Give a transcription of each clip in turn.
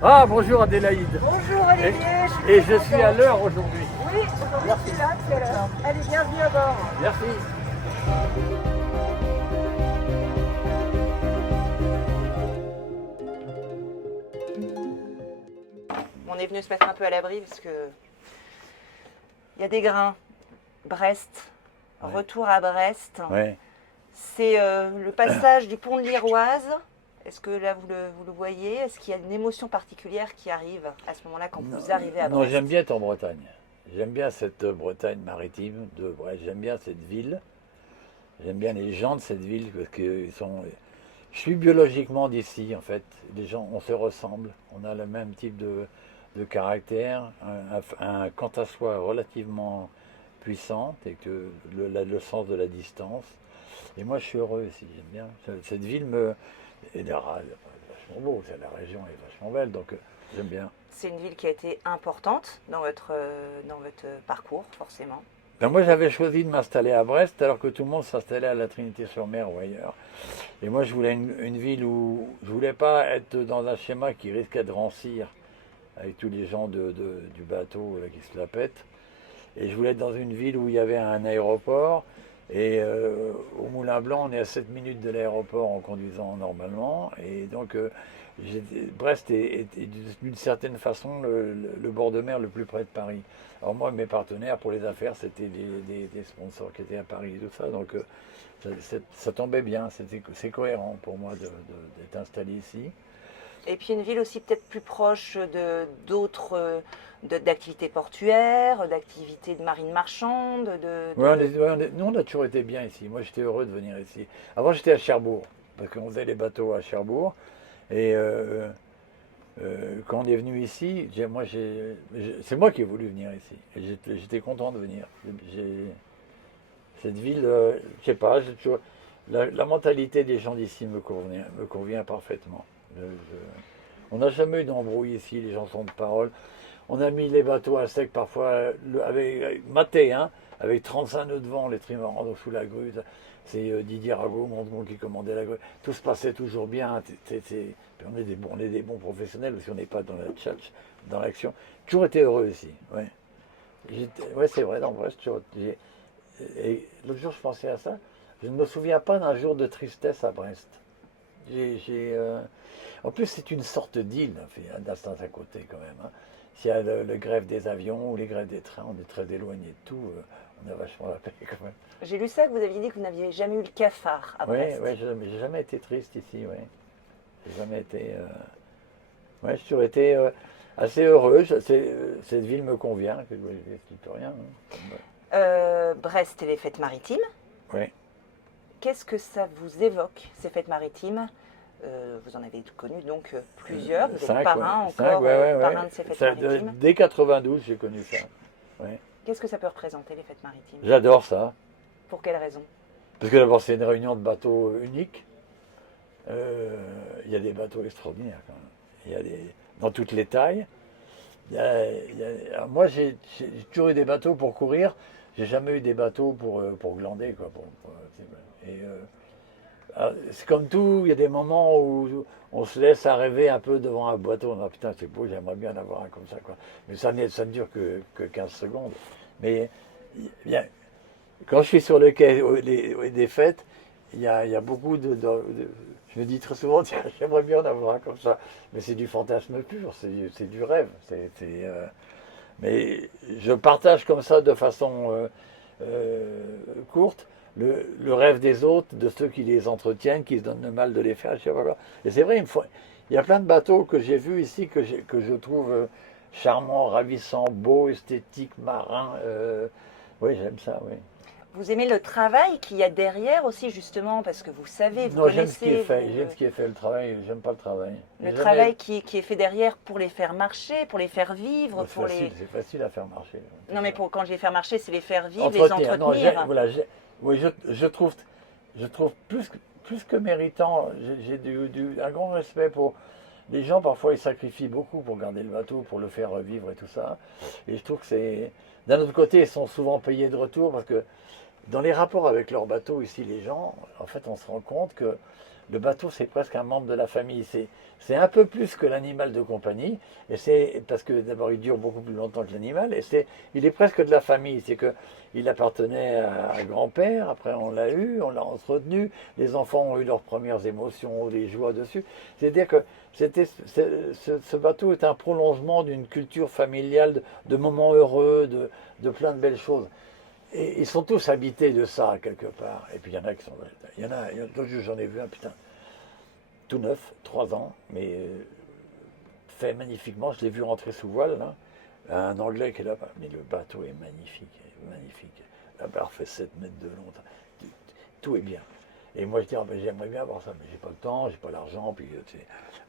Ah, bonjour Adélaïde. Bonjour Olivier, Et je suis à l'heure aujourd'hui. Oui, aujourd'hui je suis là, tout à l'heure. Allez, bienvenue à bord. Merci. On est venu se mettre un peu à l'abri parce que il y a des grains. Brest, Ouais. retour à Brest. Ouais. C'est le passage du pont de l'Iroise. Est-ce que là vous le voyez? Est-ce qu'il y a une émotion particulière qui arrive à ce moment-là quand vous arrivez à Non, Brest? j'aime bien être en Bretagne. J'aime bien cette Bretagne maritime de Brest. J'aime bien cette ville. J'aime bien les gens de cette ville parce que ils sont. Je suis biologiquement d'ici en fait. Les gens, on se ressemble. On a le même type de caractère, un quant à soi relativement puissant et que le sens de la distance. Et moi, je suis heureux ici. J'aime bien. Cette ville me. Et là, c'est vachement beau. La région est vachement belle, donc j'aime bien. C'est une ville qui a été importante dans votre parcours, forcément. Ben moi, j'avais choisi de m'installer à Brest alors que tout le monde s'installait à la Trinité-sur-Mer ou ailleurs. Et moi, je voulais une ville où je voulais pas être dans un schéma qui risquait de rancir avec tous les gens du bateau là, qui se la pètent. Et je voulais être dans une ville où il y avait un aéroport. Et au Moulin Blanc, on est à 7 minutes de l'aéroport en conduisant normalement. Et donc, Brest est d'une certaine façon le bord de mer le plus près de Paris. Alors moi, mes partenaires pour les affaires, c'était des sponsors qui étaient à Paris et tout ça. Donc, ça tombait bien. C'est cohérent pour moi d'être installé ici. Et puis une ville aussi peut-être plus proche de d'autres d'activités portuaires, d'activités de marine marchande, Nous, on a toujours été bien ici. Moi, j'étais heureux de venir ici. Avant, j'étais à Cherbourg, parce qu'on faisait les bateaux à Cherbourg. Et quand on est venu ici, c'est moi qui ai voulu venir ici. Et j'étais content de venir. Cette ville, je sais pas, la mentalité des gens d'ici me convient parfaitement. On n'a jamais eu d'embrouille ici, les gens sont de parole. On a mis les bateaux à sec parfois, avec maté, hein, avec 35 nœuds de vent, les trimarans sous la grue. C'est Didier Rago, mon qui commandait la grue. Tout se passait toujours bien. On est des bons professionnels aussi, on n'est pas dans la tchatch, dans l'action. Toujours été heureux ici. Ouais, ouais c'est vrai, dans Brest, et l'autre jour, je pensais à ça. Je ne me souviens pas d'un jour de tristesse à Brest. J'ai, j'ai, euh, En plus, c'est une sorte d'île, d'instant à côté quand même. Hein. S'il y a le grève des avions ou les grèves des trains, on est très éloigné de tout. On a vachement la paix quand même. J'ai lu ça que vous aviez dit que vous n'aviez jamais eu le cafard à Oui, Brest. ouais, j'ai jamais été triste ici. Ouais. J'ai jamais été. Ouais, j'ai toujours été assez heureux. Cette ville me convient. Je n'explique rien. Hein. Brest et les fêtes maritimes. Ouais. Qu'est-ce que ça vous évoque, ces fêtes maritimes? Vous en avez connu donc plusieurs. Vous êtes Cinq, parrain ouais. encore, Ouais. parrain de ces fêtes maritimes. Dès 92, j'ai connu ça. Ouais. Qu'est-ce que ça peut représenter, les fêtes maritimes? J'adore ça. Pour quelle raison? Parce que d'abord, c'est une réunion de bateaux unique. Il y a des bateaux extraordinaires quand même. Dans toutes les tailles. Alors moi, j'ai toujours eu des bateaux pour courir. J'ai jamais eu des bateaux pour glander. Quoi, et, c'est comme tout, il y a des moments où on se laisse à rêver un peu devant un bateau. On dit, putain, c'est beau, j'aimerais bien en avoir un comme ça. Quoi. Mais ça ne dure que 15 secondes. Mais bien, quand je suis sur le quai des fêtes, il y a beaucoup je me dis très souvent, tiens, j'aimerais bien en avoir un comme ça. Mais c'est du fantasme pur, c'est du rêve. Mais je partage comme ça de façon courte le rêve des autres, de ceux qui les entretiennent, qui se donnent le mal de les faire. Je sais pas quoi. Et c'est vrai, il y a plein de bateaux que j'ai vus ici que je trouve charmants, ravissants, beaux, esthétiques, marins. Oui, j'aime ça, oui. Vous aimez le travail qu'il y a derrière aussi, justement, parce que vous savez, vous Non, j'aime ce qui est connaissez fait. J'aime ce qui est fait. Le travail, j'aime pas le travail. le travail qui est fait derrière pour les faire marcher, pour les faire vivre, pour les... C'est facile à faire marcher. Non, mais quand je les faire marcher, c'est les faire vivre, Entretenir. les entretenir. Oui, je trouve plus que méritant. J'ai un grand respect pour les gens. Parfois, ils sacrifient beaucoup pour garder le bateau, pour le faire vivre et tout ça. Et je trouve que c'est. D'un autre côté, ils sont souvent payés de retour parce que dans les rapports avec leur bateau ici, les gens, en fait, on se rend compte que le bateau, c'est presque un membre de la famille. C'est un peu plus que l'animal de compagnie, et c'est parce que d'abord il dure beaucoup plus longtemps que l'animal, et il est presque de la famille. C'est que il appartenait à grand-père, après on l'a eu, on l'a entretenu, les enfants ont eu leurs premières émotions, des joies dessus. C'est-à-dire que ce bateau est un prolongement d'une culture familiale, de moments heureux, de plein de belles choses. Et ils sont tous habités de ça, quelque part. Et puis il y en a qui sont. L'autre jour, j'en ai vu un, putain, tout neuf, 3 ans, mais fait magnifiquement. Je l'ai vu rentrer sous voile, là. Un Anglais qui est là-bas. Mais le bateau est magnifique, magnifique. La barre fait 7 mètres de long. Tout est bien. Et moi, je dis, ah, ben, j'aimerais bien avoir ça, mais j'ai pas le temps, j'ai pas l'argent. Puis,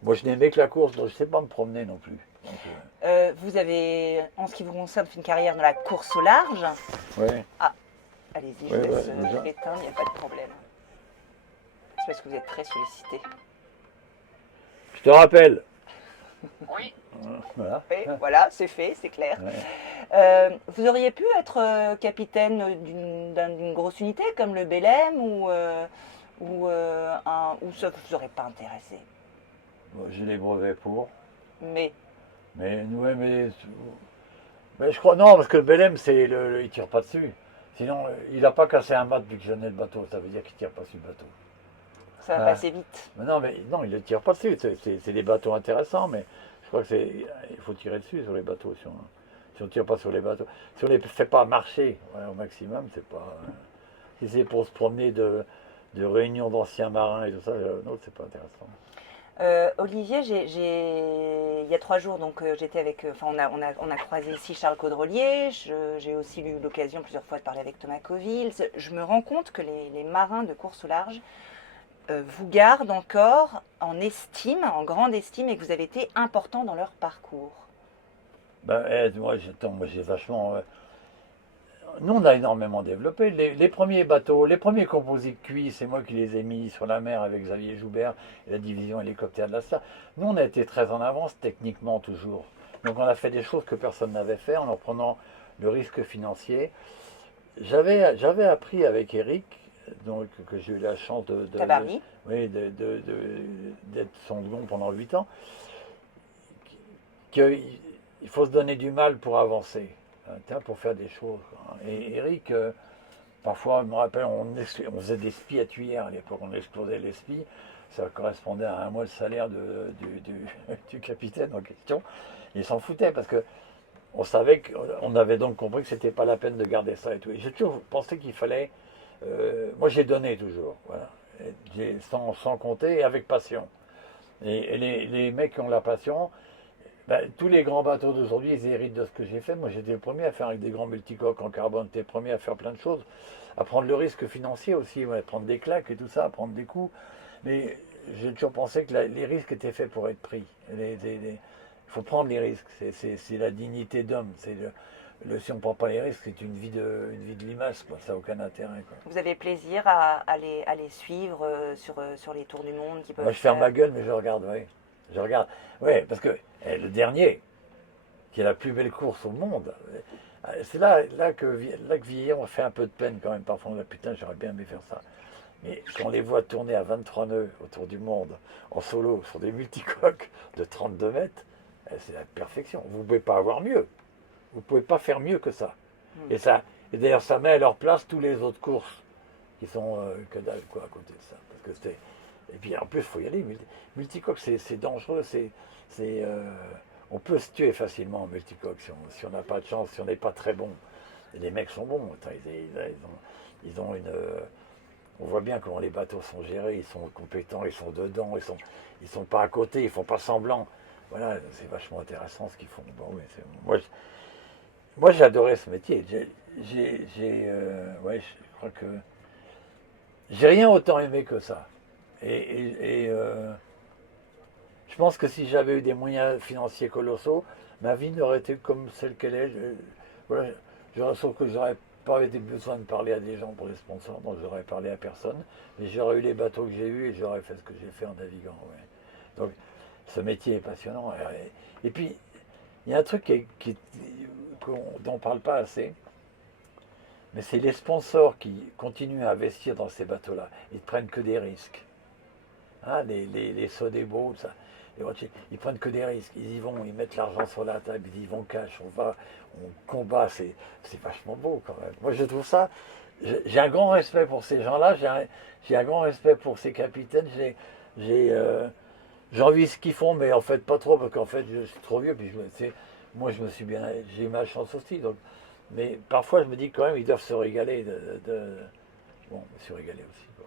moi, je n'aimais que la course, donc je sais pas me promener non plus. Donc, Vous avez, en ce qui vous concerne, fait une carrière dans la course au large. ouais. Ah, allez-y, je Ouais, laisse déjà. éteindre, il n'y a pas de problème. C'est parce que vous êtes très sollicité. Je te rappelle. Oui. Voilà. Oui, voilà, c'est fait, c'est clair. Ouais. Vous auriez pu être capitaine d'une grosse unité comme le Belém ou ça ne vous aurait pas intéressé. Bon, j'ai les brevets pour. Mais Ouais, mais je crois, non, parce que le Belém, il tire pas dessus. Sinon, il n'a pas cassé un mât depuis que je n'ai le bateau. Ça veut dire qu'il tire pas sur le bateau. ça va Ah. passer vite. Mais non, il ne tire pas dessus. C'est des bateaux intéressants, mais je crois que il faut tirer dessus sur les bateaux. Si on tire pas sur les bateaux, si on les fait pas marcher au maximum, c'est pas. Si c'est pour se promener de réunions d'anciens marins et tout ça, non, c'est pas intéressant. Olivier, il y a 3 jours, donc j'étais avec, enfin on a croisé ici Charles Caudrelier. J'ai aussi eu l'occasion plusieurs fois de parler avec Thomas Coville. Je me rends compte que les marins de course au large vous gardent encore en estime, en grande estime, et que vous avez été important dans leur parcours. Ben, moi j'ai vachement. Nous, on a énormément développé. Les premiers bateaux, les premiers composites cuits, c'est moi qui les ai mis sur la mer avec Xavier Joubert et la division hélicoptère de la STA. Nous, on a été très en avance techniquement toujours. Donc, on a fait des choses que personne n'avait fait en leur prenant le risque financier. J'avais appris avec Eric, donc, que j'ai eu la chance Tabarly. oui, d'être son second pendant 8 ans, qu'il faut se donner du mal pour avancer, pour faire des choses. Et Eric, parfois, je me rappelle, on faisait des spies à tuyère à l'époque, on explosait les spies, ça correspondait à un mois de salaire du capitaine en question. Il s'en foutait parce que on savait qu'on avait donc compris que c'était pas la peine de garder ça et tout. Et j'ai toujours pensé qu'il fallait. Moi, j'ai donné toujours, voilà, sans compter et avec passion. Et les mecs qui ont la passion, ben, tous les grands bateaux d'aujourd'hui, ils héritent de ce que j'ai fait. Moi, j'étais le premier à faire avec des grands multicoques en carbone, j'étais le premier à faire plein de choses, à prendre le risque financier aussi, ouais, prendre des claques et tout ça, à prendre des coups. Mais j'ai toujours pensé que les risques étaient faits pour être pris. Il faut prendre les risques, c'est la dignité d'homme. Si on ne prend pas les risques, c'est une vie de limace, quoi. Ça n'a aucun intérêt, quoi. Vous avez plaisir à les suivre sur les tours du monde qui peuvent Moi, je ferme ma gueule, mais je regarde, oui. Je regarde. Oui, parce que le dernier, qui est la plus belle course au monde, c'est là que Villon fait un peu de peine quand même. Parfois, on dit, putain, j'aurais bien aimé faire ça. Mais quand on les voit tourner à 23 nœuds autour du monde, en solo, sur des multicoques de 32 mètres, c'est la perfection. Vous ne pouvez pas avoir mieux. Vous ne pouvez pas faire mieux que ça. Et d'ailleurs, ça met à leur place tous les autres courses qui sont que dalle, quoi, à côté de ça. Parce que et puis en plus, il faut y aller. Multicoque, c'est dangereux. On peut se tuer facilement en multicoque si on n'a pas de chance, si on n'est pas très bon. Et les mecs sont bons. Ils ont une. On voit bien comment les bateaux sont gérés. Ils sont compétents, ils sont dedans, ils sont pas à côté, ils font pas semblant. Voilà, c'est vachement intéressant ce qu'ils font. Bon, oui, moi, j'ai adoré ce métier. Ouais, je crois que j'ai rien autant aimé que ça. Je pense que si j'avais eu des moyens financiers colossaux, ma vie n'aurait été comme celle qu'elle est. Voilà, sauf que j'aurais pas eu besoin de parler à des gens pour les sponsors, donc j'aurais parlé à personne. Mais j'aurais eu les bateaux que j'ai eus et j'aurais fait ce que j'ai fait en naviguant. Ouais. Donc, ce métier est passionnant. Et puis, il y a un truc dont on ne parle pas assez, mais c'est les sponsors qui continuent à investir dans ces bateaux-là. Ils ne prennent que des risques. hein, les Sodebo, ça. Les Rothschild, ils prennent que des risques. Ils y vont, ils mettent l'argent sur la table, ils y vont cash, on combat, c'est vachement beau quand même. Moi je trouve ça, j'ai un grand respect pour ces gens-là, j'ai un grand respect pour ces capitaines, j'ai envie ce qu'ils font, mais en fait pas trop, parce qu'en fait je suis trop vieux, puis moi je me suis bien, j'ai eu ma chance aussi, donc, mais parfois je me dis quand même ils doivent se régaler bon, je me suis régalé aussi, quoi.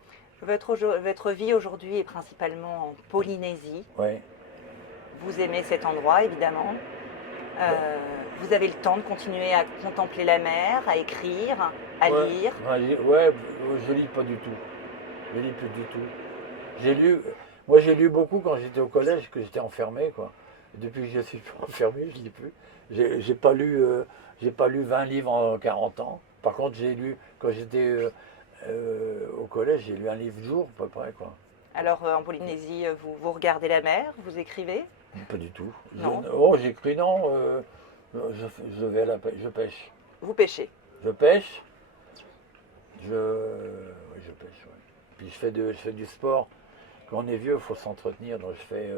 Votre vie aujourd'hui est principalement en Polynésie. Ouais. Vous aimez cet endroit, évidemment. Ouais. Vous avez le temps de continuer à contempler la mer, à écrire, à Ouais, lire. ouais, je lis pas du tout. Je lis plus du tout. J'ai lu, moi j'ai lu beaucoup quand j'étais au collège, que j'étais enfermé, quoi. Et depuis que je suis plus enfermé, je lis plus. J'ai pas lu 20 livres en 40 ans. Par contre, j'ai lu, quand j'étais au collège, j'ai lu un livre jour, à peu près, quoi. Alors, en Polynésie, vous regardez la mer, vous écrivez? Pas du tout. Non. Oh, j'écris, non, je vais à la pêche, je pêche. Vous pêchez? Je pêche, oui, je pêche, ouais. Puis je fais du sport. Quand on est vieux, il faut s'entretenir, donc je fais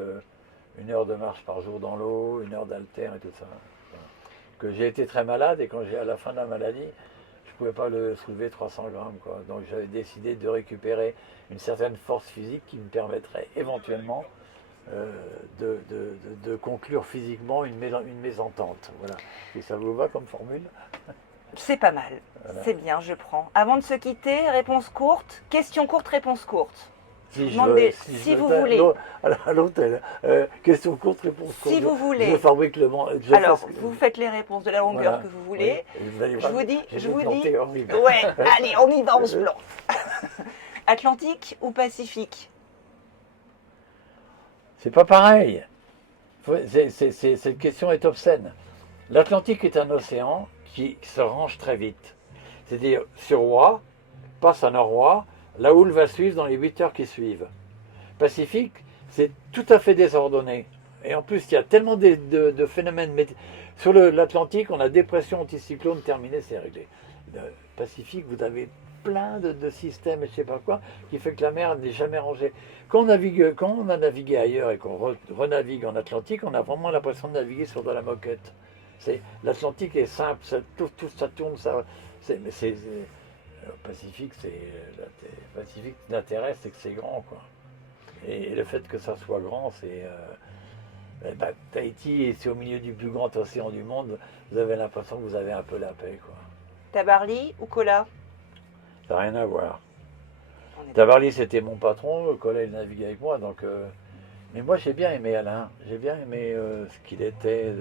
1 heure de marche par jour dans l'eau, 1 heure d'haltère et tout ça. Voilà. Que j'ai été très malade et quand j'ai à la fin de la maladie, je ne pouvais pas le soulever 300 grammes, quoi. Donc j'avais décidé de récupérer une certaine force physique qui me permettrait éventuellement de conclure physiquement une mésentente. Voilà. Et ça vous va comme formule? C'est pas mal. Voilà. C'est bien, je prends. Avant de se quitter, réponse courte. Question courte, réponse courte. Si, Je demande si vous voulez. À l'hôtel. Question courte, réponse courte. Si vous voulez. Je fabrique le Alors, vous faites les réponses de la longueur voilà. que vous voulez. Oui. Vous allez Je voir, vous dis, j'ai je vous dis. planté horrible. Ouais, allez, on y va, on se plante. Atlantique ou Pacifique? C'est pas pareil. Cette question est obscène. L'Atlantique est un océan qui se range très vite. C'est-à-dire, sur Roi, passe à Nord-Roi, la houle va suivre dans les 8 heures qui suivent. Pacifique, c'est tout à fait désordonné. Et en plus, il y a tellement de phénomènes. Sur l'Atlantique, on a dépression, anticyclone, terminé, c'est réglé. Le Pacifique, vous avez plein de systèmes et je sais pas quoi, qui fait que la mer n'est jamais rangée. Quand on a navigué ailleurs et qu'on renavigue en Atlantique, on a vraiment l'impression de naviguer sur de la moquette. L'Atlantique est simple, tout ça tourne, Pacifique, le Pacifique, l'intérêt, c'est que c'est grand, quoi. Et le fait que ça soit grand, Tahiti, c'est au milieu du plus grand océan du monde, vous avez l'impression que vous avez un peu la paix, quoi. Tabarly ou Kola? Ça n'a rien à voir. Tabarly, c'était mon patron, le collègue naviguait avec moi, donc. Mais moi, j'ai bien aimé Alain. J'ai bien aimé ce qu'il était,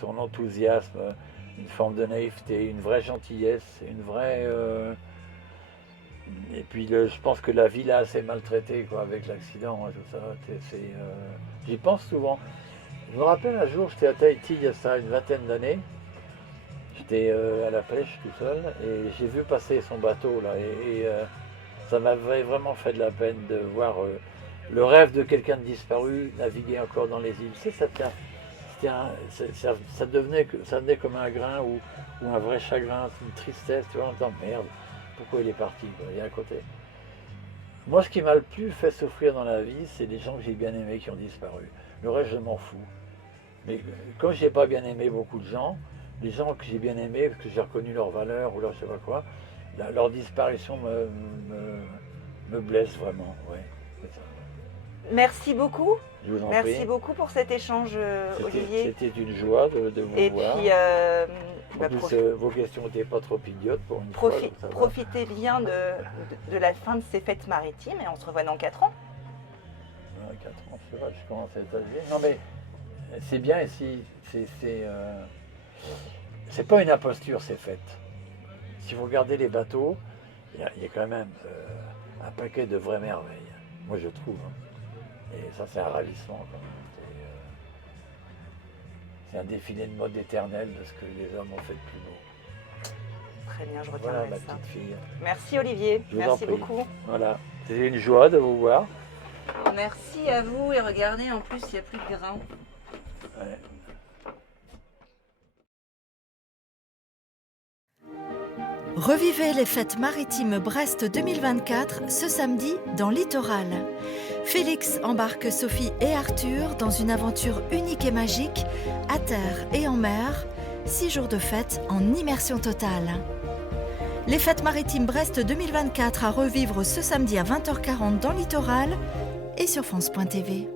son enthousiasme, une forme de naïveté, une vraie gentillesse, une vraie. Et puis, je pense que la vie l'a assez maltraité, quoi, avec l'accident et tout ça. J'y pense souvent. Je me rappelle un jour, j'étais à Tahiti il y a ça une vingtaine d'années. J'étais à la pêche tout seul et j'ai vu passer son bateau là et ça m'avait vraiment fait de la peine de voir le rêve de quelqu'un de disparu naviguer encore dans les îles. Tu sais, ça devenait comme un grain ou un vrai chagrin, une tristesse, tu vois, en disant merde, pourquoi il est parti, quoi, il y a un côté. Moi, ce qui m'a le plus fait souffrir dans la vie, c'est les gens que j'ai bien aimés qui ont disparu. Le reste, je m'en fous. Mais comme j'ai pas bien aimé beaucoup de gens, les gens que j'ai bien aimés, parce que j'ai reconnu leurs valeurs ou leur je sais pas quoi, leur disparition me blesse vraiment. Ouais, c'est ça. Merci beaucoup. Je vous en Merci prie. beaucoup pour cet échange, Olivier. C'était une joie de vous Et voir. puis, En plus, vos questions n'étaient pas trop idiotes pour une fois. Donc ça va. profitez bien de la fin de ces fêtes maritimes et on se revoit dans 4 ans. 4 ans, c'est vrai, je commence à être âgé. Non mais c'est bien ici. C'est pas une imposture, ces fêtes. Si vous regardez les bateaux, il y a quand même un paquet de vraies merveilles. Moi, je trouve. Hein. Et ça, c'est un ravissement quand même. C'est un défilé de mode éternel de ce que les hommes ont fait de plus beau. Très bien, je Voilà, retiendrai ma ça. petite fille. Merci Olivier, Je vous en merci prie. beaucoup. Voilà. C'était une joie de vous voir. Merci à vous et regardez, en plus, il n'y a plus de grains. Ouais. Revivez les fêtes maritimes Brest 2024 ce samedi dans Littoral. Félix embarque Sophie et Arthur dans une aventure unique et magique, à terre et en mer, 6 jours de fête en immersion totale. Les fêtes maritimes Brest 2024 à revivre ce samedi à 20h40 dans Littoral et sur France.tv.